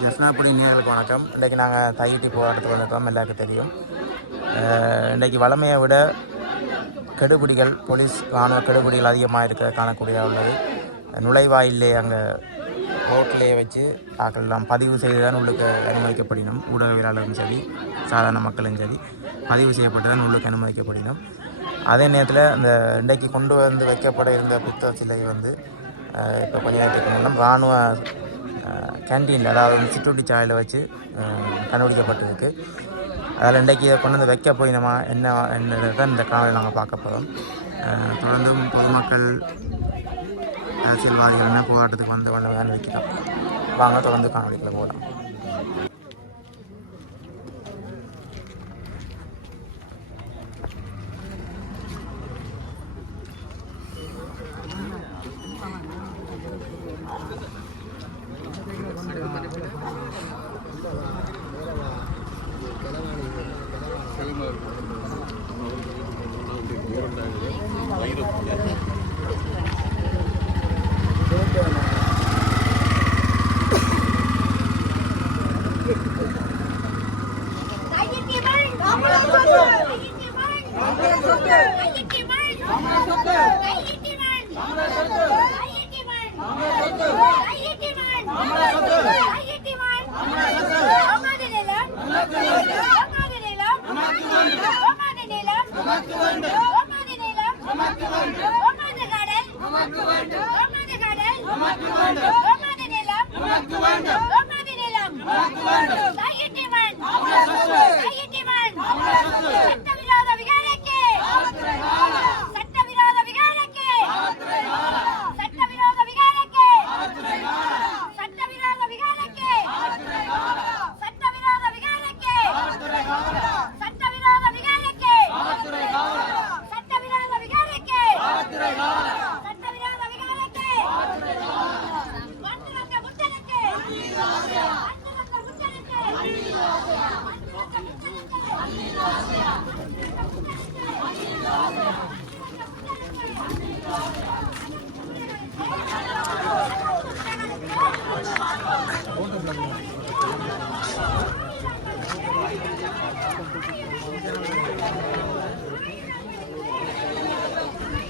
ஜஸ்னாபுடி நேர்களுக்கு வணக்கம் இன்றைக்கி நாங்கள் தையிட்டி போராட்டத்துக்கு வந்திருக்கோம் எல்லாருக்கும் தெரியும். இன்றைக்கு இன்றைக்கி வளமையை விட கெடுபிடிகள் போலீஸ் இராணுவ கெடுபிடிகள் அதிகமாக இருக்க காணக்கூடியதாக உள்ளது. நுழைவாயிலே அங்கே ரோட்டிலே வச்சு ஆக்கள் பதிவு செய்து தான் உள்ளுக்கு அனுமதிக்கப்படணும் ஊடகவியலாளரும் சரி சாதாரண மக்களும் சரி பதிவு செய்யப்பட்டு தான் உள்ளுக்கு அனுமதிக்கப்படினோம். அதே நேரத்தில் அந்த இன்றைக்கு கொண்டு வந்து வைக்கப்பட இருந்த புத்த சிலை வந்து இப்போ கொஞ்ச நேரத்துக்கு முன்னம் இராணுவ கேன்டீனில் அதாவது வந்து சிற்றுண்டி சாலையில் வச்சு கண்டுபிடிக்கப்பட்டிருக்கு. அதில் இன்றைக்கு இதை கொண்டு வந்து வைக்க போய் நம்ம என்ன என்னது தான் இந்த காலையில் நாங்கள் பார்க்க போகிறோம் தொடர்ந்தும் பொதுமக்கள் அரசியல்வாதிகள் என்ன போராட்டத்துக்கு வந்து கொண்டு வேலை வைக்கிறோம் வாங்க தொடர்ந்து காணொலிகளை போகலாம்.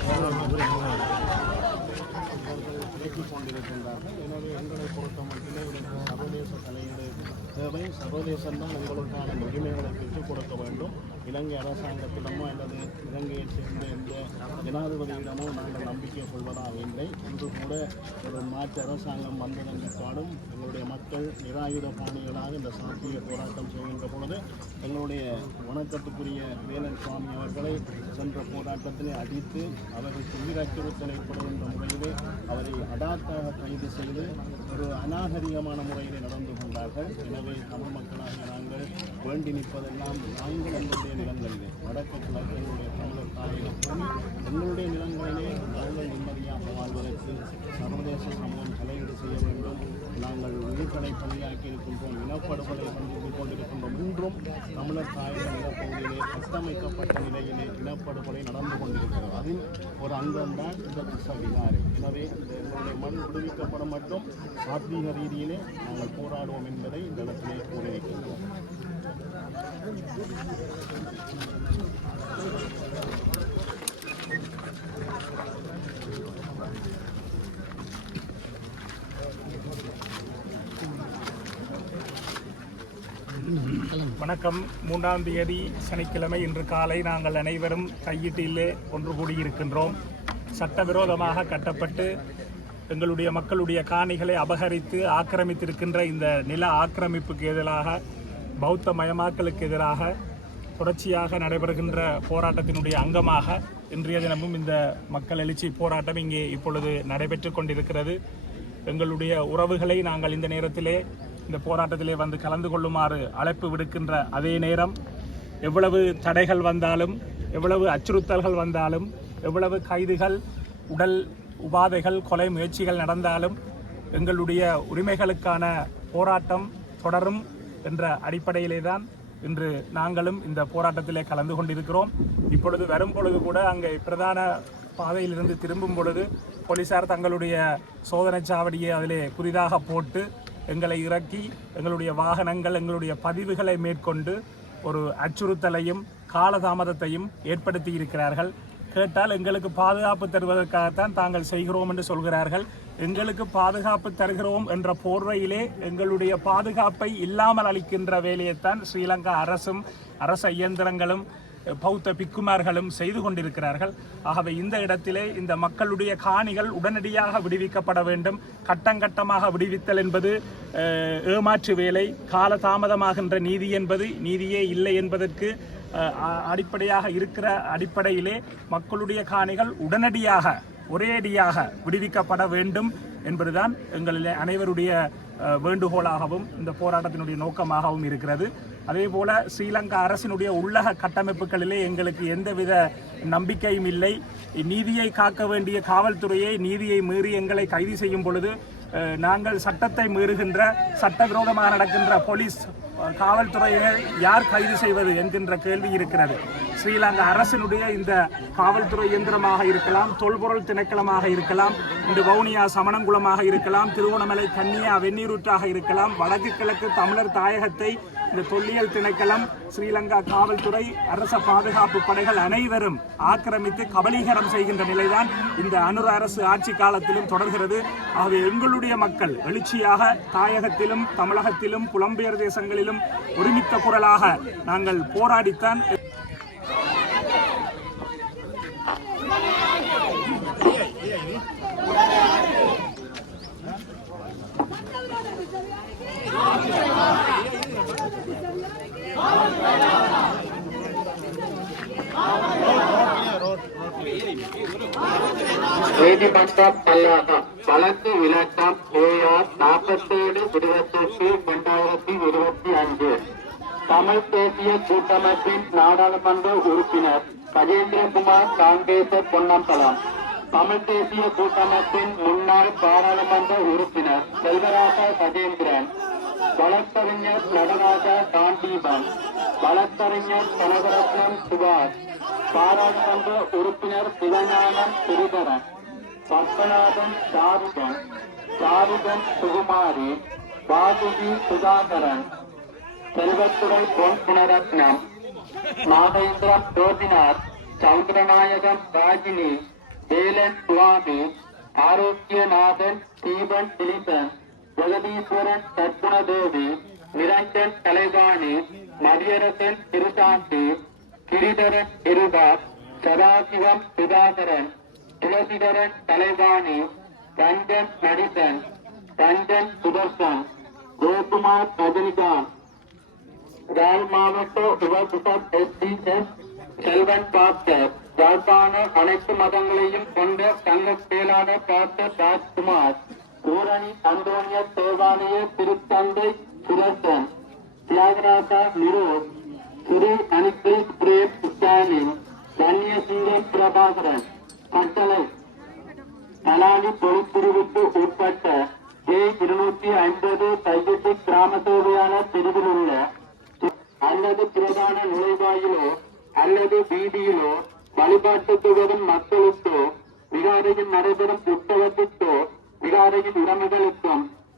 아, 노래 불러 கொண்டிருக்கின்றார்கள் எனவே எங்களை பொறுத்த மட்டுமே இதற்கு சர்வதேச தலையீடு தேவை சர்வதேசம் தான் எங்களுக்கான உரிமைகளை பெற்றுக் கொடுக்க வேண்டும். இலங்கை அரசாங்கத்திடமோ அல்லது இலங்கையைச் சேர்ந்த எந்த ஜனாதிபதியிடமோ நாங்கள் நம்பிக்கை கொள்வதாக இல்லை. இன்று கூட ஒரு மாற்று அரசாங்கம் வந்ததென்றாலும் எங்களுடைய மக்கள் நிராயுத பாணிகளாக இந்த சாத்திய போராட்டம் செய்கின்ற பொழுது எங்களுடைய வணக்கத்துக்குரிய வேலன் சுவாமி அவர்களை சென்ற போராட்டத்திலே அடித்து அவருக்கு உயிர் அச்சுறுத்தல் ஏற்படுகின்ற முறையிலே அவரை அடாத்தாக கைது செய்து ஒரு அநாகரிகமான முறையிலே நடந்து கொண்டார்கள். எனவே தமிழ் மக்களாக நாங்கள் வேண்டி நிற்பதெல்லாம் நாங்கள் எங்களுடைய நிலங்களிலே. வடக்கு கிழக்கு எங்களுடைய தமிழர் தாயக எங்களுடைய நிலங்களிலே நாங்கள் நிம்மதி வாழ்வதற்கு சர்வதேச சமூகம் தலையீடு செய்ய வேண்டும் நாங்கள் பணியாக்கி இருக்கின்றோம் இனப்படுகொலை சந்தித்துக் கொண்டிருக்கின்றோம். இன்றும் தமிழர் தாயக நிலப்பகுதியிலே கட்டமைக்கப்பட்ட நிலையிலே இனப்படுகொலை நடந்து கொண்டிருக்கிறது. அதில் ஒரு அங்கம் தான் இந்த குசவிகாரை எனவே இந்த எங்களுடைய மண் விடுவிக்கப்பட மட்டும் ஆத்மீக ரீதியிலே நாங்கள் போராடுவோம் என்பதை இந்த இடத்திலே கூறி வணக்கம். மூன்றாம் தேதி சனிக்கிழமை இன்று காலை நாங்கள் அனைவரும் கையீட்டிலே ஒன்று கூடியிருக்கின்றோம். சட்டவிரோதமாக கட்டப்பட்டு எங்களுடைய மக்களுடைய காணிகளை அபகரித்து ஆக்கிரமித்திருக்கின்ற இந்த நில ஆக்கிரமிப்புக்கு எதிராக பௌத்த மயமாக்கலுக்கு எதிராக தொடர்ச்சியாக நடைபெறுகின்ற போராட்டத்தினுடைய அங்கமாக இன்றைய தினமும் இந்த மக்கள் எழுச்சி போராட்டம் இங்கே இப்பொழுது நடைபெற்று கொண்டிருக்கிறது. எங்களுடைய உறவுகளை நாங்கள் இந்த நேரத்திலே இந்த போராட்டத்திலே வந்து கலந்து கொள்ளுமாறு அழைப்பு விடுக்கின்ற அதே நேரம் எவ்வளவு தடைகள் வந்தாலும் எவ்வளவு அச்சுறுத்தல்கள் வந்தாலும் எவ்வளவு கைதுகள் உடல் உபாதைகள் கொலை முயற்சிகள் நடந்தாலும் எங்களுடைய உரிமைகளுக்கான போராட்டம் தொடரும் என்ற அடிப்படையிலே தான் இன்று நாங்களும் இந்த போராட்டத்திலே கலந்து கொண்டிருக்கிறோம். இப்பொழுது வரும் பொழுது கூட அங்கே பிரதான பாதையிலிருந்து திரும்பும் பொழுது போலீசார் தங்களுடைய சோதனை சாவடியை அதிலே புதிதாக போட்டு எங்களை இறக்கி எங்களுடைய வாகனங்கள் எங்களுடைய பதிவுகளை மேற்கொண்டு ஒரு அச்சுறுத்தலையும் காலதாமதத்தையும் ஏற்படுத்தி இருக்கிறார்கள். கேட்டால் எங்களுக்கு பாதுகாப்பு தருவதற்காகத்தான் தாங்கள் செய்கிறோம் என்று சொல்கிறார்கள். எங்களுக்கு பாதுகாப்பு தருகிறோம் என்ற போர்வையிலே எங்களுடைய பாதுகாப்பை இல்லாமல் அளிக்கின்ற வேலையைத்தான் ஸ்ரீலங்கா அரசும் அரச இயந்திரங்களும் பௌத்த பிக்குமார்களும் செய்து கொண்டிருக்கிறார்கள். ஆகவே இந்த இடத்திலே இந்த மக்களுடைய காணிகள் உடனடியாக விடுவிக்கப்பட வேண்டும். கட்டங்கட்டமாக விடுவித்தல் என்பது ஏமாற்று வேலை. காலதாமதமாகின்ற நீதி என்பது நீதியே இல்லை என்பதற்கு அடிப்படையாக இருக்கிற அடிப்படையிலே மக்களுடைய காணிகள் உடனடியாக ஒரேடியாக விடுவிக்கப்பட வேண்டும் என்பதுதான் எங்களிலே அனைவருடைய வேண்டுகோளாகவும் இந்த போராட்டத்தினுடைய நோக்கமாகவும் இருக்கிறது. அதே போல் ஸ்ரீலங்கா அரசினுடைய உள்ளக கட்டமைப்புகளிலே எங்களுக்கு எந்தவித நம்பிக்கையும் இல்லை. நீதியை காக்க வேண்டிய காவல்துறையை நீதியை மீறி எங்களை கைது செய்யும் பொழுது நாங்கள் சட்டத்தை மீறுகின்ற சட்டவிரோதமாக நடக்கின்ற போலீஸ் காவல்துறையை காவல்துறையினர் யார் கைது செய்வது என்கின்ற கேள்வி இருக்கிறது. ஸ்ரீலங்கா அரசினுடைய இந்த காவல்துறை இயந்திரமாக இருக்கலாம் தொல்பொருள் திணைக்களமாக இருக்கலாம் இந்த வவுனியா சமணங்குளமாக இருக்கலாம் திருவோணமலை கன்னியா வெந்நீரூற்றாக இருக்கலாம் வடக்கு கிழக்கு தமிழர் தாயகத்தை இந்த தொல்லியல் திணைக்களம் ஸ்ரீலங்கா காவல்துறை அரச பாதுகாப்பு படைகள் அனைவரும் ஆக்கிரமித்து கபலீகரம் செய்கின்ற நிலைதான் இந்த அனுர அரசு ஆட்சி காலத்திலும் தொடர்கிறது. ஆகவே எங்களுடைய மக்கள் எழுச்சியாக தாயகத்திலும் தமிழகத்திலும் புலம்பெயர் தேசங்களிலும் ஒருமித்த குரலாக நாங்கள் போராடித்தான் நீதிமன்றம் அல்லாத வழக்கு விளக்கம் ஏஆர் நாற்பத்தேழு இருபத்தெட்டு இரண்டாயிரத்தி இருபத்தி அஞ்சு தமிழ் தேசிய கூட்டமைப்பின் நாடாளுமன்ற உறுப்பினர் கஜேந்திரகுமார் காங்கேச பொன்னம்பலம். தமிழ் தேசிய கூட்டமைப்பின் முன்னாள் பாராளுமன்ற உறுப்பினர் செல்வராஜா கஜேந்திரன். வழக்கறிஞர் நடராஜ காண்டீபன் வழக்கறிஞர் கனகரத்னம் சுபாஷ். பாராளுமன்ற உறுப்பினர் சிவஞானம் சிறிதரன் பத்மநாபன் சாருகன் சாருகன் சுகுமாரி பாபுஜி சுதாகரன் செல்வத்துறை பொன் குணரத்னம் நாகேந்திரம் ஜோதிநாத் சௌந்தரநாயகம் ராஜினி வேலன் சுவாமி ஆரோக்கியநாதன் தீபன் திலீபன் ஜெகதீஸ்வரன் சத்குணதேவி நிரஞ்சன் கலைவாணி மதியரசன் திருசாந்தி கிரிதரன் இருபா சதாசிவம் சுதாகரன் துளசிதரன் தலைவாணி கண்டன் நடிசன் கண்டன் சுதர்சன் ஜெயக்குமார் ரஜினிகாந்த் யாழ் மாவட்ட எஸ்டிஎஸ் செல்வன் பாஸ்கர். யாழ்ப்பாண அனைத்து மதங்களையும் கொண்ட தங்க செயலாளர் டாக்டர் ராஜ்குமார். ஊரணி அந்தோனிய தேவாலய திருத்தந்தை சுரசன் தியாகராஜா நிரோத் திரு அனிகில் பிரேம் ஸ்டாலின். தன்யசிங்க பிரபாகரன்.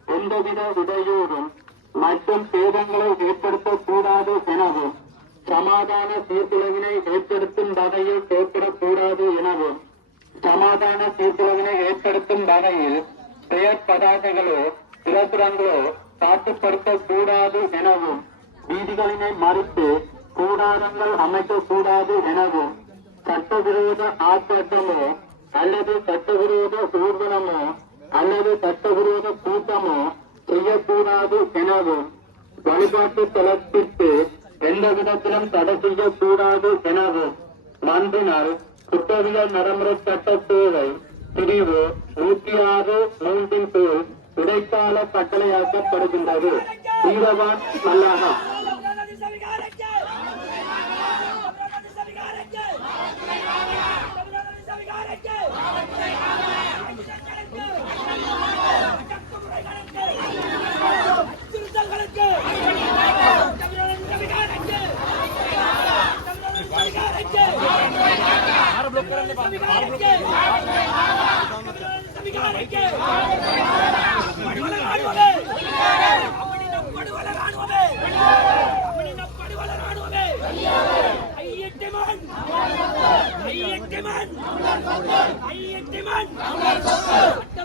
எந்தவித இடையூறும் மற்றும் சேதங்களை ஏற்படுத்தக்கூடாது எனவும் சமாதான சீர்குலைவினை ஏற்படுத்தும் வகையில் செயற்படக்கூடாது எனவும் சமாதான சீர்குலைவினை ஏற்படுத்தும் வகையில் பெயர் பதாகைகளோ பிரசுரங்களோ காட்டுப்படுத்தக் கூடாது எனவும் வீதிகளினை மறுத்து கூடாரங்கள் அமைக்கக்கூடாது எனவும் சட்டவிரோத ஆர்ப்பாட்டமோ அல்லது சட்டவிரோத ஊர்வலமோ அல்லது சட்டவிரோத கூட்டமோ செய்யக்கூடாது எனவும் வழிபாட்டு தளத்திற்கு எந்த விதத்திலும் தடை செய்யக்கூடாது எனவும் மன்றினால் குற்றவியல் நடைமுறை சட்ட பிரிவு நூத்தி ஆறு மூன்றின் கீழ் இடைக்கால கட்டளையாக்கப்படுகின்றது.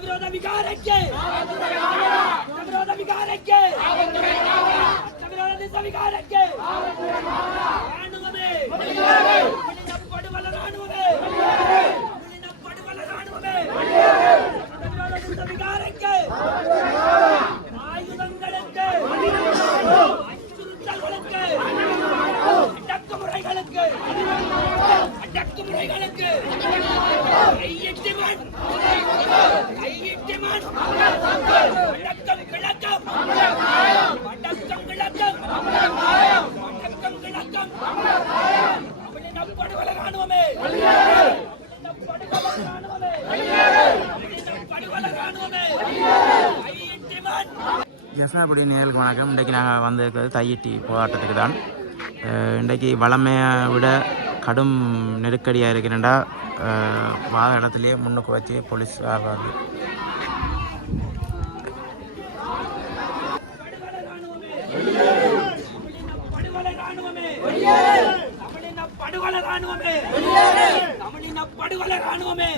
വിരോധ വികാരയ്ക്ക്. വിരോധ വികാരയ്ക്ക് വിരോധ വികാരയ്ക്ക്. அடக்குமுறைகளுக்கு கையிட்டு மண் கையிட்டு மண் கிழக்கம் கிழக்கம் கிழக்கம் படுகொல ராணுவமே. நேர்களுக்கு வணக்கம். இன்றைக்கி நாங்கள் வந்திருக்கிறது தையிட்டி போராட்டத்துக்கு தான். இன்றைக்கு வளமையை விட கடும் நெருக்கடியாக இருக்கிறேன்டா வாத இடத்துலையே முன்னுக்கு வச்சு போலீஸ் வருது படுகொலை ராணுவமே தமிழின படுகொலை ராணுவமே தமிழின படுகொலை ராணுவமே